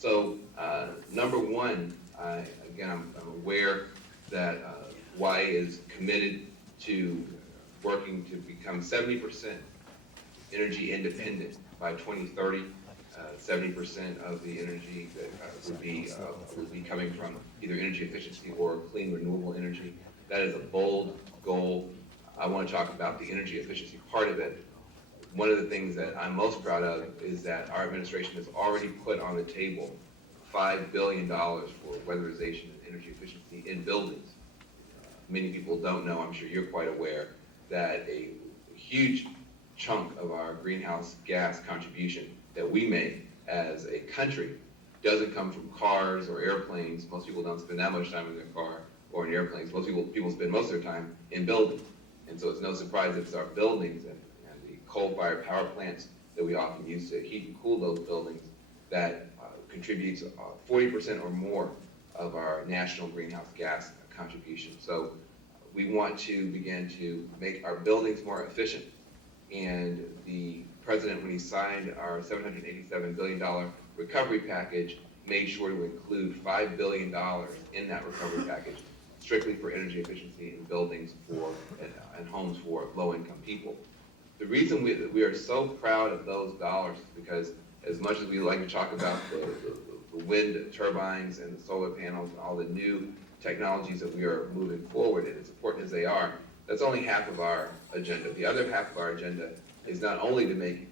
So number one, again, I'm aware that Hawaii is committed to working to become 70% energy independent by 2030. 70% of the energy that would be coming from either energy efficiency or clean renewable energy. That is a bold goal. I want to talk about the energy efficiency part of it. One of the things that I'm most proud of is that our administration has already put on the table $5 billion for weatherization and energy efficiency in buildings. Many people don't know, I'm sure you're quite aware, that a huge chunk of our greenhouse gas contribution that we make as a country doesn't come from cars or airplanes. Most people don't spend that much time in their car or in airplanes. Most people spend most of their time in buildings. And so it's no surprise that it's our buildings and the coal-fired power plants that we often use to heat and cool those buildings that contributes 40% or more of our national greenhouse gas contribution. So we want to begin to make our buildings more efficient. And the president, when he signed our $787 billion recovery package, made sure to include $5 billion in that recovery package strictly for energy efficiency in buildings and homes for low-income people. The reason we are so proud of those dollars is because as much as we like to talk about the wind turbines and the solar panels and all the new technologies that we are moving forward, and as important as they are, that's only half of our agenda. The other half of our agenda is not only to make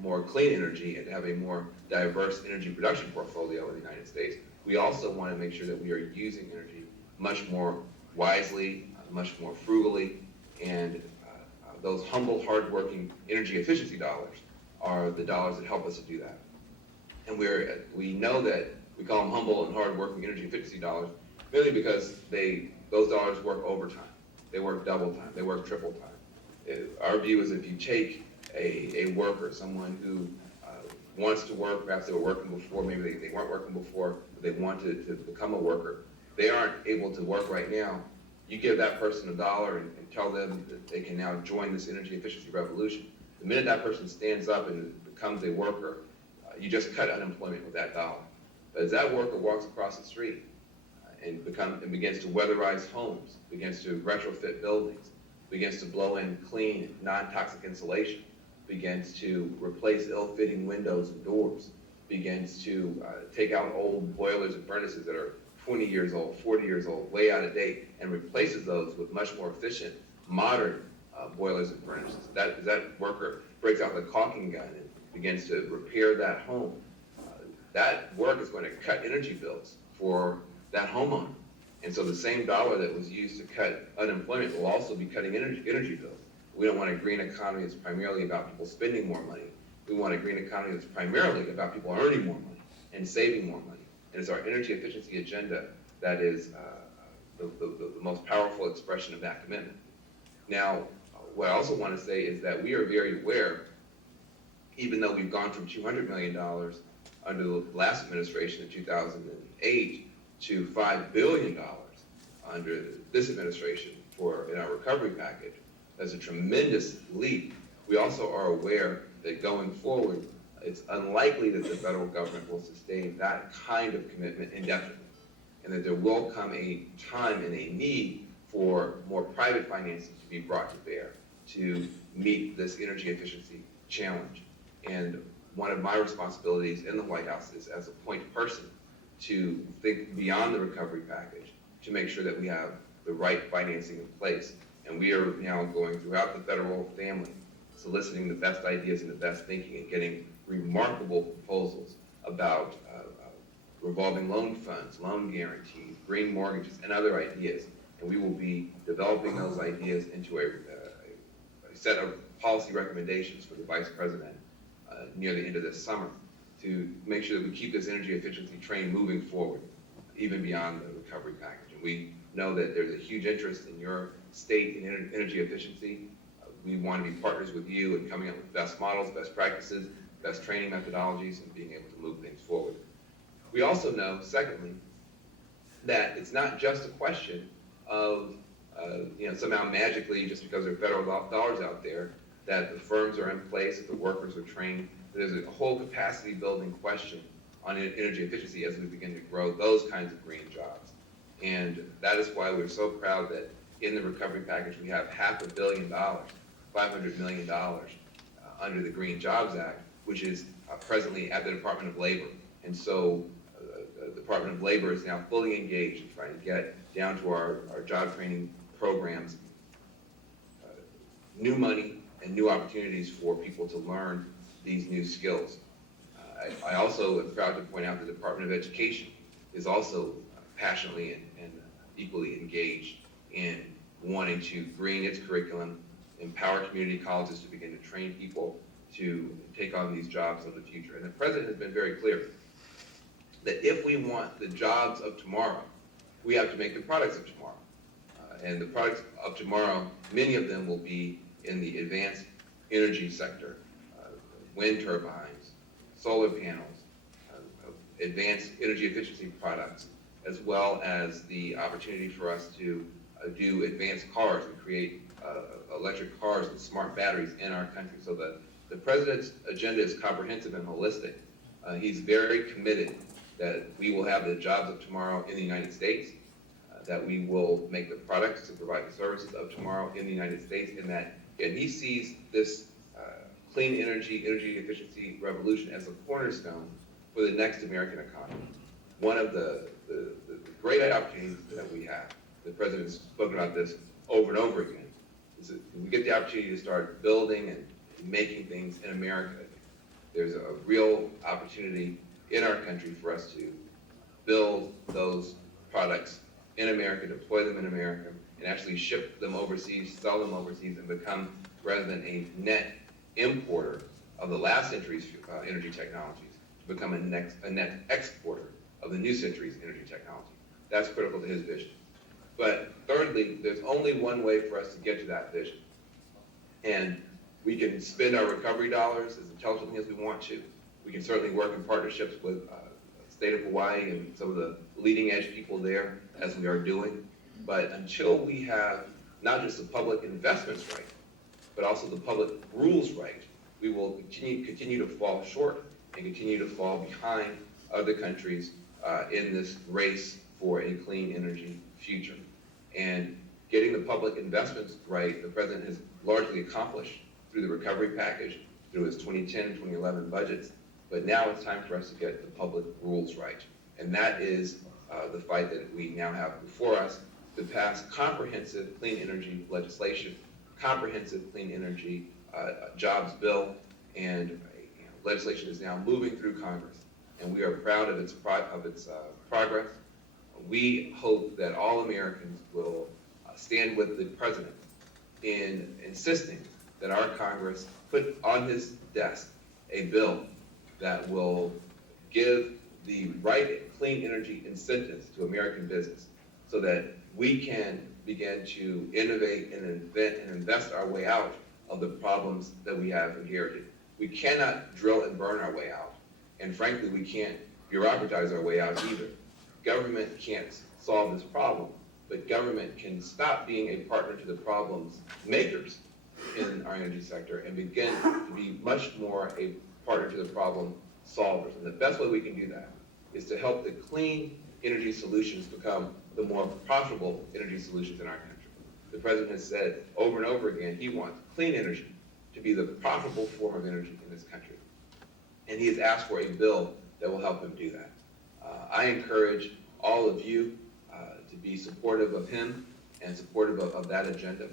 more clean energy and to have a more diverse energy production portfolio in the United States, we also want to make sure that we are using energy much more wisely, much more frugally, and those humble, hardworking energy efficiency dollars are the dollars that help us to do that. And we know that we call them humble and hardworking energy efficiency dollars merely because those dollars work overtime. They work double time. They work triple time. Our view is if you take a worker, someone who wants to work, perhaps they were working before, maybe they weren't working before, but they want to become a worker, they aren't able to work right now. You give that person $1 and tell them that they can now join this energy efficiency revolution. The minute that person stands up and becomes a worker, you just cut unemployment with that dollar. But as that worker walks across the street and begins to weatherize homes, begins to retrofit buildings, begins to blow in clean, non-toxic insulation, begins to replace ill-fitting windows and doors, begins to take out old boilers and furnaces that are 20 years old, 40 years old, way out of date, and replaces those with much more efficient, modern boilers and furnaces. That worker breaks out the caulking gun and begins to repair that home. That work is going to cut energy bills for that homeowner. And so the same dollar that was used to cut unemployment will also be cutting energy bills. We don't want a green economy that's primarily about people spending more money. We want a green economy that's primarily about people earning more money and saving more money. And it's our energy efficiency agenda that is the most powerful expression of that commitment. Now, what I also want to say is that we are very aware, even though we've gone from $200 million under the last administration in 2008 to $5 billion under this administration in our recovery package, that's a tremendous leap. We also are aware that going forward, it's unlikely that the federal government will sustain that kind of commitment indefinitely, and that there will come a time and a need for more private financing to be brought to bear to meet this energy efficiency challenge. And one of my responsibilities in the White House is as a point person to think beyond the recovery package to make sure that we have the right financing in place. And we are now going throughout the federal family, soliciting the best ideas and the best thinking and getting remarkable proposals about revolving loan funds, loan guarantees, green mortgages, and other ideas. And we will be developing those ideas into a set of policy recommendations for the Vice President near the end of this summer to make sure that we keep this energy efficiency train moving forward, even beyond the recovery package. And we know that there's a huge interest in your state in energy efficiency. We want to be partners with you in coming up with best models, best practices, best training methodologies, and being able to move things forward. We also know, secondly, that it's not just a question of somehow magically, just because there are federal dollars out there, that the firms are in place, that the workers are trained. There's a whole capacity building question on energy efficiency as we begin to grow those kinds of green jobs. And that is why we're so proud that in the recovery package, we have $500 million, $500 million under the Green Jobs Act, which is presently at the Department of Labor. And so the Department of Labor is now fully engaged in trying to get down to our job training programs, new money and new opportunities for people to learn these new skills. I also am proud to point out the Department of Education is also passionately and equally engaged in wanting to green its curriculum, empower community colleges to begin to train people to take on these jobs of the future. And the president has been very clear that if we want the jobs of tomorrow, we have to make the products of tomorrow. And the products of tomorrow, many of them will be in the advanced energy sector, wind turbines, solar panels, advanced energy efficiency products, as well as the opportunity for us to do advanced cars and create electric cars with smart batteries in our country. So the president's agenda is comprehensive and holistic. He's very committed that we will have the jobs of tomorrow in the United States, that we will make the products to provide the services of tomorrow in the United States, and he sees this clean energy efficiency revolution as a cornerstone for the next American economy. One of the great opportunities that we have, the president has spoken about this over and over again, is that we get the opportunity to start building and making things in America. There's a real opportunity in our country for us to build those products in America, deploy them in America, and actually ship them overseas, sell them overseas, and become, rather than a net importer of the last century's energy technologies, to become a net exporter of the new century's energy technology. That's critical to his vision. But thirdly, there's only one way for us to get to that vision. And we can spend our recovery dollars as intelligently as we want to. We can certainly work in partnerships with the state of Hawaii and some of the leading edge people there, as we are doing. But until we have not just the public investments right, but also the public rules right, we will continue to fall short and continue to fall behind other countries in this race for a clean energy future. And getting the public investments right, the president has largely accomplished through the recovery package, through his 2010 and 2011 budgets. But now it's time for us to get the public rules right. And that is the fight that we now have before us to pass comprehensive clean energy legislation, comprehensive clean energy jobs bill, and legislation is now moving through Congress. And we are proud of its progress. We hope that all Americans will stand with the president in insisting that our Congress put on his desk a bill that will give the right clean energy incentives to American business so that we can begin to innovate and invent and invest our way out of the problems that we have inherited. We cannot drill and burn our way out. And frankly, we can't bureaucratize our way out either. Government can't solve this problem, but government can stop being a partner to the problems makers in our energy sector and begin to be much more a partner to the problem solvers. And the best way we can do that is to help the clean energy solutions become the more profitable energy solutions in our country. The president has said over and over again he wants clean energy to be the profitable form of energy in this country. And he has asked for a bill that will help him do that. I encourage all of you to be supportive of him and supportive of that agenda.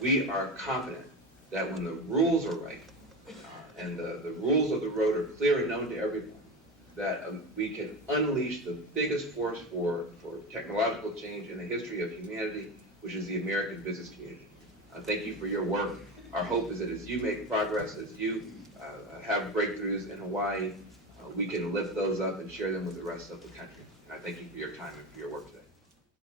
We are confident that when the rules are right and the rules of the road are clear and known to everyone, that we can unleash the biggest force for technological change in the history of humanity, which is the American business community. Thank you for your work. Our hope is that as you make progress, as you have breakthroughs in Hawaii, we can lift those up and share them with the rest of the country. And I thank you for your time and for your work today.